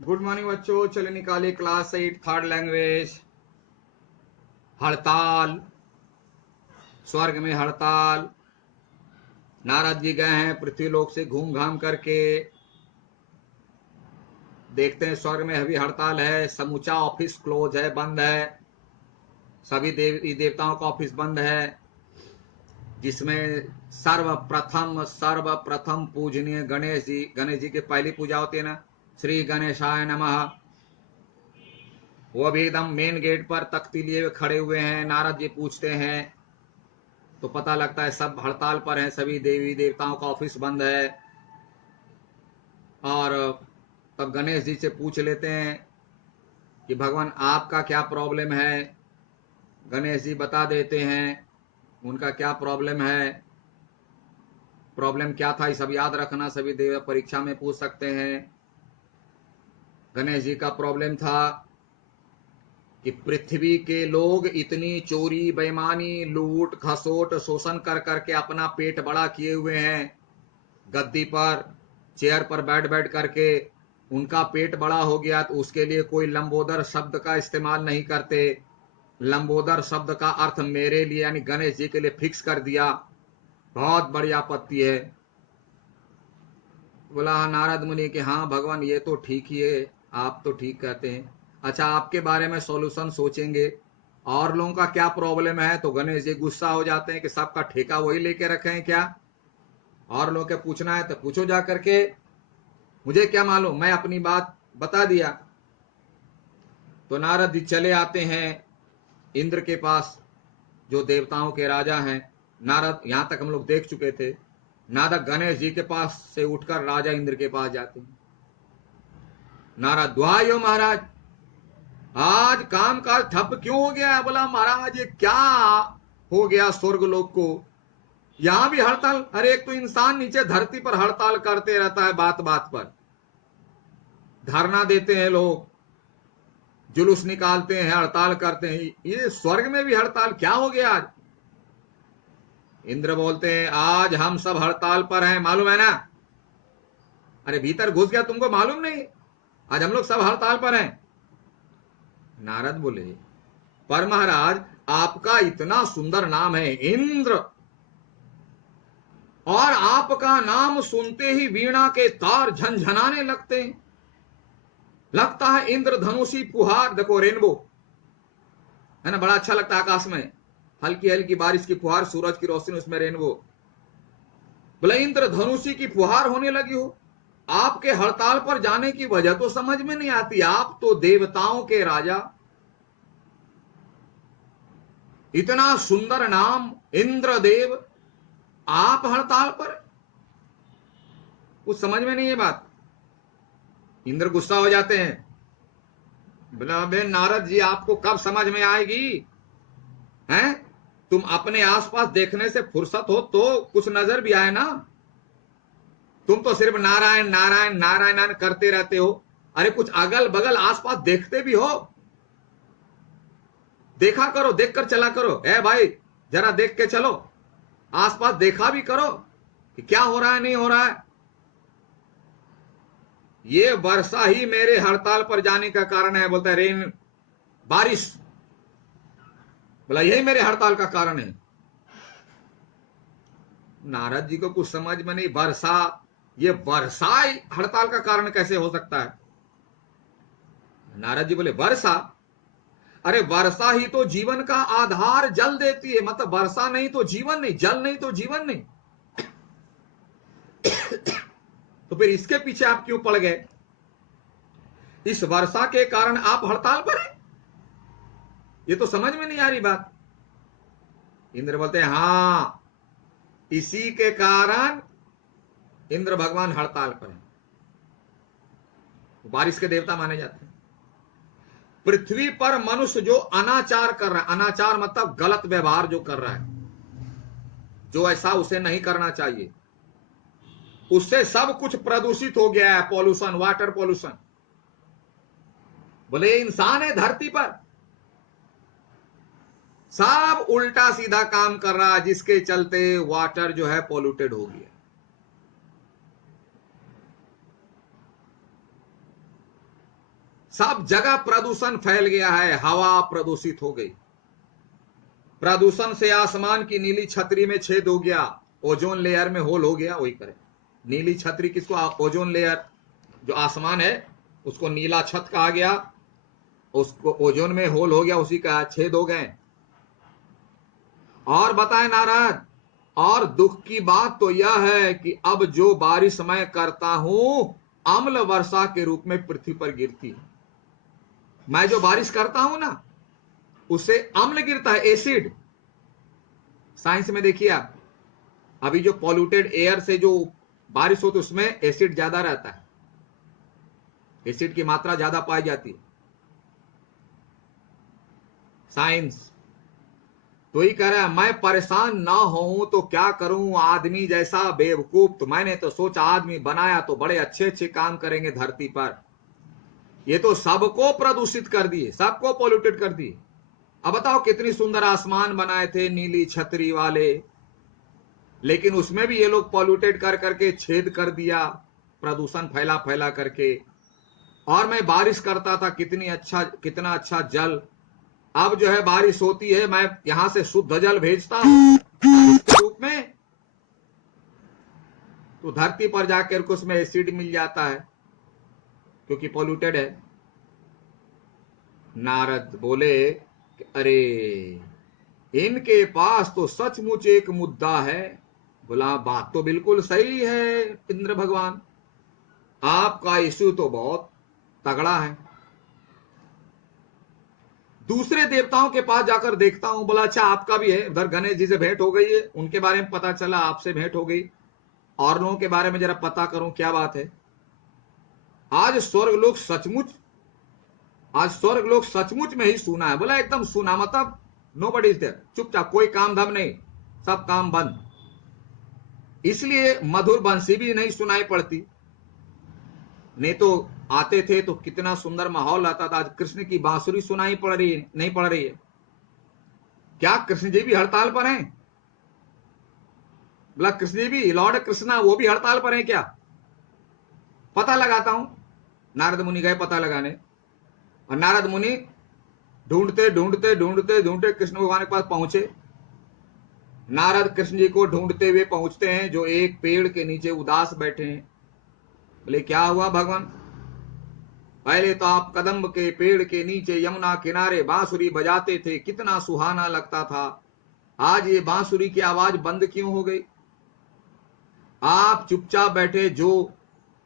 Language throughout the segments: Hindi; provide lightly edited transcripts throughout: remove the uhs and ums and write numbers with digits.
गुड मॉर्निंग बच्चों, चले निकाले क्लास 8 थर्ड लैंग्वेज। हड़ताल, स्वर्ग में हड़ताल। नारद जी गए हैं पृथ्वीलोक से घूम घाम करके, देखते हैं स्वर्ग में अभी हड़ताल है, समूचा ऑफिस क्लोज है, बंद है, सभी देवी देवताओं का ऑफिस बंद है, जिसमें सर्वप्रथम पूजनीय गणेश जी की पहली पूजा होती है ना, श्री गणेशाय नमः। वो भी एकदम मेन गेट पर तख्ती लिए हुए खड़े हुए हैं। नारद जी पूछते हैं तो पता लगता है सब हड़ताल पर हैं, सभी देवी देवताओं का ऑफिस बंद है। और तब गणेश जी से पूछ लेते हैं कि भगवान आपका क्या प्रॉब्लम है। गणेश जी बता देते हैं उनका क्या प्रॉब्लम है। प्रॉब्लम क्या था ये सब याद रखना, सभी देव परीक्षा में पूछ सकते हैं। गणेश जी का प्रॉब्लम था कि पृथ्वी के लोग इतनी चोरी बेईमानी लूट खसोट शोषण कर करके अपना पेट बड़ा किए हुए हैं। गद्दी पर चेयर पर बैठ बैठ करके उनका पेट बड़ा हो गया, तो उसके लिए कोई लंबोदर शब्द का इस्तेमाल नहीं करते। लंबोदर शब्द का अर्थ मेरे लिए यानी गणेश जी के लिए फिक्स कर दिया। बहुत बड़ी आपत्ति है। बोला नारद मुनि कि हाँ भगवान ये तो ठीक ही है, आप तो ठीक कहते हैं। अच्छा, आपके बारे में सॉल्यूशन सोचेंगे, और लोगों का क्या प्रॉब्लम है। तो गणेश जी गुस्सा हो जाते हैं कि सबका ठेका वही लेके रखे हैं क्या, और लोग के पूछना है तो पूछो जा करके, मुझे क्या मालूम, मैं अपनी बात बता दिया। तो नारद जी चले आते हैं इंद्र के पास, जो देवताओं के राजा हैं। नारद यहां तक हम लोग देख चुके थे। नारद गणेश जी के पास से उठकर राजा इंद्र के पास जाते हैं। नारद द्वायो महाराज, आज काम काज ठप क्यों हो गया है। बोला महाराज ये क्या हो गया स्वर्ग लोक को, यहां भी हड़ताल। अरे एक तो इंसान नीचे धरती पर हड़ताल करते रहता है, बात बात पर धरना देते हैं लोग, जुलूस निकालते हैं, हड़ताल करते हैं, ये स्वर्ग में भी हड़ताल क्या हो गया आज। इंद्र बोलते हैं आज हम सब हड़ताल पर हैं, मालूम है ना। अरे भीतर घुस गया, तुमको मालूम नहीं, आज हम लोग सब हड़ताल पर हैं। नारद बोले पर महाराज आपका इतना सुंदर नाम है इंद्र, और आपका नाम सुनते ही वीणा के तार झनझनाने लगते हैं। लगता है इंद्रधनुषी फुहार, देखो रेनबो है ना, बड़ा अच्छा लगता है आकाश में, हल्की हल्की बारिश की फुहार, सूरज की रोशनी, उसमें रेनबो। बोले इंद्रधनुषी की फुहार होने लगी हो। आपके हड़ताल पर जाने की वजह तो समझ में नहीं आती, आप तो देवताओं के राजा, इतना सुंदर नाम इंद्रदेव, आप हड़ताल पर, कुछ समझ में नहीं है बात। इंद्र गुस्सा हो जाते हैं। बोला बे नारद जी आपको कब समझ में आएगी, हैं तुम अपने आसपास देखने से फुर्सत हो तो कुछ नजर भी आए ना। तुम तो सिर्फ नारायण नारायण नारायण करते रहते हो। अरे कुछ अगल बगल आसपास देखते भी हो, देखा करो, देख कर चला करो। ए भाई जरा देख के चलो, आसपास देखा भी करो कि क्या हो रहा है नहीं हो रहा है। ये वर्षा ही मेरे हड़ताल पर जाने का कारण है, बोलता है रेन, बारिश। बोला यही मेरे हड़ताल का कारण है। नारद जी को कुछ समझ में नहीं, वर्षा, ये वर्षा हड़ताल का कारण कैसे हो सकता है। नारद जी बोले वर्षा, अरे वर्षा ही तो जीवन का आधार, जल देती है, मतलब वर्षा नहीं तो जीवन नहीं, जल नहीं तो जीवन नहीं। तो फिर इसके पीछे आप क्यों पड़ गए, इस वर्षा के कारण आप हड़ताल पर हैं, ये तो समझ में नहीं आ रही बात। इंद्र बोलते हैं हाँ, इसी के कारण इंद्र भगवान हड़ताल पर हैं, बारिश के देवता माने जाते हैं। पृथ्वी पर मनुष्य जो अनाचार कर रहा है, अनाचार मतलब गलत व्यवहार जो कर रहा है, जो ऐसा उसे नहीं करना चाहिए, उससे सब कुछ प्रदूषित हो गया है, पॉल्यूशन, वाटर पॉल्यूशन। बोले इंसान है धरती पर, सब उल्टा सीधा काम कर रहा है, जिसके चलते वाटर जो है पॉल्यूटेड हो गया। सब जगह प्रदूषण फैल गया है, हवा प्रदूषित हो गई, प्रदूषण से आसमान की नीली छतरी में छेद हो गया, ओजोन लेयर में होल हो गया। वही करे नीली छतरी किसको? ओजोन लेयर, जो आसमान है उसको नीला छत कहा गया, उसको ओजोन में होल हो गया, उसी का छेद हो गए। और बताए नारद, और दुख की बात तो यह है कि अब जो बारिश मैं करता हूं अम्ल वर्षा के रूप में पृथ्वी पर गिरती है। मैं जो बारिश करता हूं ना उससे अम्ल गिरता है, एसिड। साइंस में देखिए आप, अभी जो पॉल्यूटेड एयर से जो बारिश होती है उसमें एसिड ज्यादा रहता है, एसिड की मात्रा ज्यादा पाई जाती है। साइंस तो ही कह रहा है मैं परेशान ना हूं तो क्या करूं, आदमी जैसा बेवकूफ। तो मैंने तो सोचा आदमी बनाया तो बड़े अच्छे अच्छे काम करेंगे धरती पर, ये तो सबको प्रदूषित कर दिए, सबको पॉल्यूटेड कर दिए। अब बताओ कितनी सुंदर आसमान बनाए थे नीली छतरी वाले, लेकिन उसमें भी ये लोग पॉल्यूटेड कर करके छेद कर दिया, प्रदूषण फैला फैला करके। और मैं बारिश करता था, कितना अच्छा जल। अब जो है बारिश होती है, मैं यहां से शुद्ध जल भेजता हूं बारिश के रूप में, तो धरती पर जाकर के उसमें एसिड मिल जाता है क्योंकि पॉल्यूटेड है। नारद बोले कि अरे इनके पास तो सचमुच एक मुद्दा है। बोला बात तो बिल्कुल सही है इंद्र भगवान, आपका इश्यू तो बहुत तगड़ा है। दूसरे देवताओं के पास जाकर देखता हूं। बोला अच्छा आपका भी है। उधर गणेश जी से भेंट हो गई है, उनके बारे में पता चला, आपसे भेंट हो गई, और लोगों के बारे में जरा पता करूं क्या बात है। आज स्वर्गलोक सचमुच आज स्वर्गलोक सचमुच में ही सुना है। बोला एकदम सुना, मतलब नो बडी इज देयर, चुपचाप, कोई काम धाम नहीं, सब काम बंद। इसलिए मधुर बंसी भी नहीं सुनाई पड़ती, नहीं तो आते थे तो कितना सुंदर माहौल आता था। आज कृष्ण की बांसुरी सुनाई पड़ रही है, नहीं पड़ रही है। क्या कृष्ण जी भी हड़ताल पर हैं? बोला कृष्ण जी भी, लॉर्ड कृष्णा वो भी हड़ताल पर हैं क्या? पता लगाता हूं। नारद मुनि गए पता लगाने, और नारद मुनि ढूंढते ढूंढते ढूंढते ढूंढते कृष्ण भगवान के पास पहुंचे। नारद कृष्ण जी को ढूंढते हुए पहुंचते हैं जो एक पेड़ के नीचे उदास बैठे हैं। बोले क्या हुआ भगवान? पहले तो आप कदम्ब के पेड़ के नीचे यमुना किनारे बांसुरी बजाते थे, कितना सुहाना लगता था। आज ये बांसुरी की आवाज बंद क्यों हो गई? आप चुपचाप बैठे जो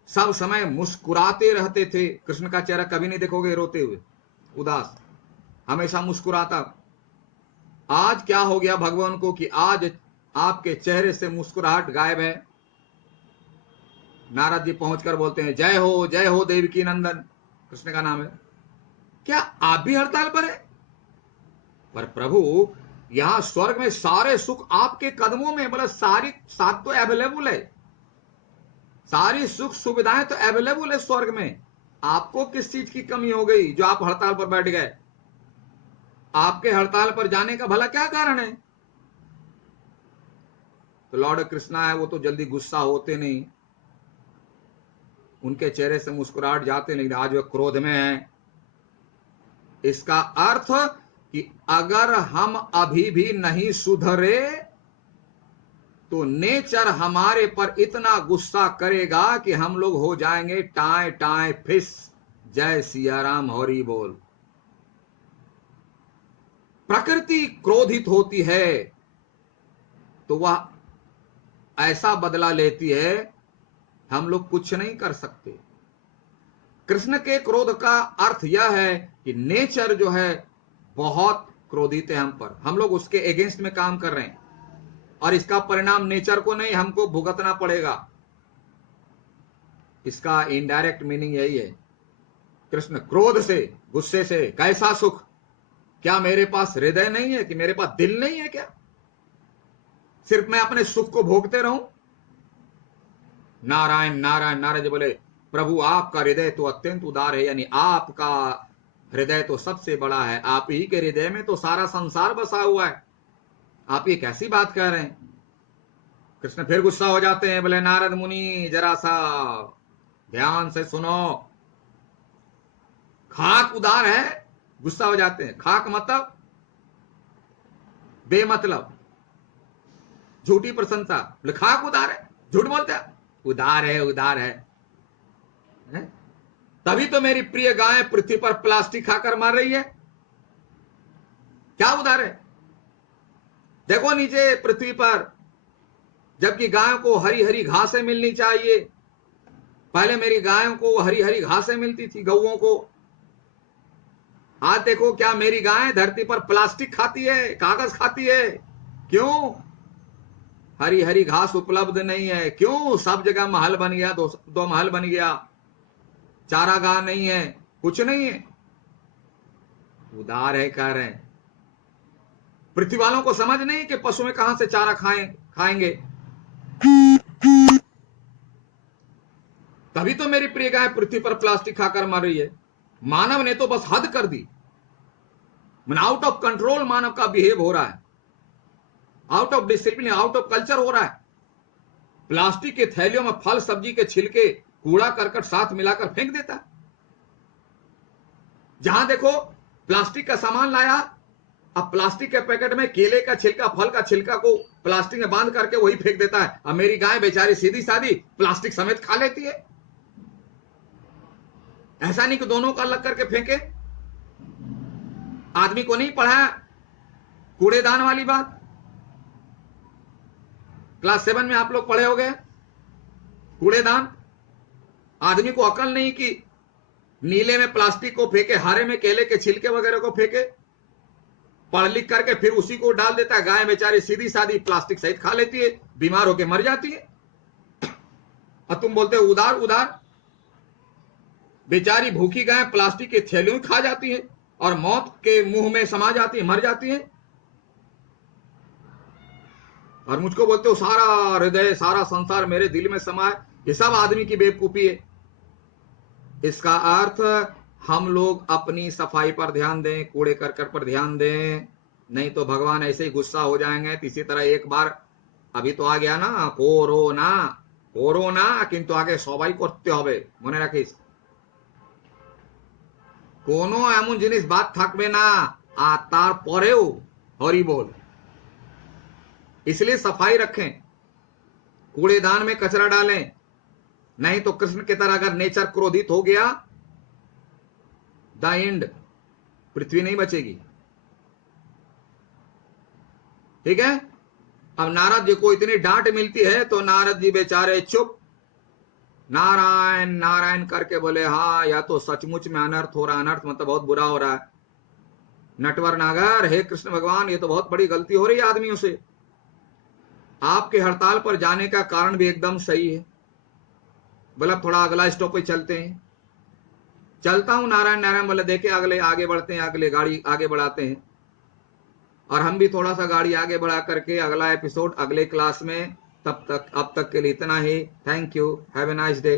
सब समय मुस्कुराते रहते थे, कृष्ण का चेहरा कभी नहीं देखोगे रोते हुए, उदास, हमेशा मुस्कुराता। आज क्या हो गया भगवान को कि आज आपके चेहरे से मुस्कुराहट गायब है? नारद जी पहुंचकर बोलते हैं जय हो देवकी नंदन, कृष्ण का नाम है, क्या आप भी हड़ताल पर है? पर प्रभु यहां स्वर्ग में सारे सुख आपके कदमों में, मतलब सारी साथ तो अवेलेबल है, सारी सुख सुविधाएं तो अवेलेबल है स्वर्ग में। आपको किस चीज की कमी हो गई जो आप हड़ताल पर बैठ गए? आपके हड़ताल पर जाने का भला क्या कारण है? तो लॉर्ड कृष्णा है वो तो जल्दी गुस्सा होते नहीं, उनके चेहरे से मुस्कुराहट जाते नहीं, आज वे क्रोध में है। इसका अर्थ कि अगर हम अभी भी नहीं सुधरे तो नेचर हमारे पर इतना गुस्सा करेगा कि हम लोग हो जाएंगे टाए टाए फिस। जय सिया राम, हरि बोल। प्रकृति क्रोधित होती है तो वह ऐसा बदला लेती है, हम लोग कुछ नहीं कर सकते। कृष्ण के क्रोध का अर्थ यह है कि नेचर जो है बहुत क्रोधित है हम पर, हम लोग उसके अगेंस्ट में काम कर रहे हैं, और इसका परिणाम नेचर को नहीं हमको भुगतना पड़ेगा। इसका इनडायरेक्ट मीनिंग यही है। कृष्ण क्रोध से, गुस्से से, कैसा सुख? क्या मेरे पास हृदय नहीं है? कि मेरे पास दिल नहीं है क्या? सिर्फ मैं अपने सुख को भोगते रहूं? नारायण नारायण। नारद जी बोले प्रभु आपका हृदय तो अत्यंत उदार है, यानी आपका हृदय तो सबसे बड़ा है, आप ही के हृदय में तो सारा संसार बसा हुआ है, आप ये कैसी बात कह रहे हैं? कृष्ण फिर गुस्सा हो जाते हैं, बोले नारद मुनि जरा सा ध्यान से सुनो। खाक उदार है, गुस्सा हो जाते हैं। खाक मतलब बेमतलब, झूठी प्रशंसा। बोले खाक उदार है, झूठ बोलते हैं, उदार है, उदार है? तभी तो मेरी प्रिय गाय पृथ्वी पर प्लास्टिक खाकर मर रही है। क्या उदार है? देखो नीचे पृथ्वी पर, जबकि गायों को हरी हरी घासें मिलनी चाहिए। पहले मेरी गायों को हरी हरी घासें मिलती थी, गऊओं को। आज देखो क्या मेरी गाय धरती पर प्लास्टिक खाती है, कागज खाती है। क्यों? हरी हरी घास उपलब्ध नहीं है। क्यों? सब जगह महल बन गया, दो महल बन गया, चारागाह नहीं है, कुछ नहीं है। उदार है कह रहे हैं। पृथ्वी वालों को समझ नहीं कि पशुएं कहां से चारा खाएंगे। तभी तो मेरी प्रिय गाय पृथ्वी पर प्लास्टिक खाकर मर रही है। मानव ने तो बस हद कर दी। आउट ऑफ कंट्रोल मानव का बिहेव हो रहा है, out of discipline, out of culture हो रहा है। प्लास्टिक के थैलियों में फल सब्जी के छिलके, कूड़ा करकट साथ मिलाकर फेंक देता है। जहां देखो प्लास्टिक का सामान लाया, अब प्लास्टिक के पैकेट में केले का छिलका, फल का छिलका को प्लास्टिक में बांध करके वही फेंक देता है। अब मेरी गाय बेचारी सीधी सादी प्लास्टिक समेत खा लेती है। ऐसा नहीं कि दोनों का अलग करके फेंके। आदमी को नहीं पढ़ा कूड़ेदान वाली बात। क्लास 7 में आप लोग पढ़े हो गए कूड़ेदान। आदमी को अकल नहीं कि नीले में प्लास्टिक को फेंके, हरे में केले के छिलके वगैरह को फेंके। पढ़ लिख करके फिर उसी को डाल देता है। गाय बेचारी सीधी सादी प्लास्टिक सहित खा लेती है, बीमार होकर मर जाती है। और तुम बोलते हो उदार उदार। बेचारी भूखी गाय प्लास्टिक के थैलियों खा जाती है और मौत के मुंह में समा जाती है, मर जाती है। और मुझको बोलते हो सारा हृदय, सारा संसार मेरे दिल में समा है। ये सब आदमी की बेवकूफी है। इसका अर्थ हम लोग अपनी सफाई पर ध्यान दें, कूड़े करकट पर ध्यान दें, नहीं तो भगवान ऐसे ही गुस्सा हो जाएंगे। इसी तरह एक बार अभी तो आ गया ना कोरोना, कोरोना किंतु आगे सबाई करते হবে, মনে রাখিস। কোনো এমন জিনিস বাদ থাকবে না, আর তারপরেও হরি बोल। इसलिए सफाई रखें, कूड़ेदान में कचरा डालें, नहीं तो कृष्ण की तरह अगर नेचर क्रोधित हो गया, द एंड, पृथ्वी नहीं बचेगी। ठीक है। अब नारद जी को इतनी डांट मिलती है तो नारद जी बेचारे चुप, नारायण नारायण करके बोले हाँ या तो सचमुच में अनर्थ हो रहा। अनर्थ मतलब बहुत बुरा हो रहा है। नटवर नागर, हे कृष्ण भगवान, ये तो बहुत बड़ी गलती हो रही है आदमियों से। आपके हड़ताल पर जाने का कारण भी एकदम सही है। बोला थोड़ा अगला स्टॉप पे चलते हैं। चलता हूं नारायण नारायण। बोले देखे अगले आगे बढ़ते हैं, अगले गाड़ी आगे बढ़ाते हैं। और हम भी थोड़ा सा गाड़ी आगे बढ़ा करके अगला एपिसोड अगले क्लास में। तब तक अब तक के लिए इतना ही। Thank you, have a nice day.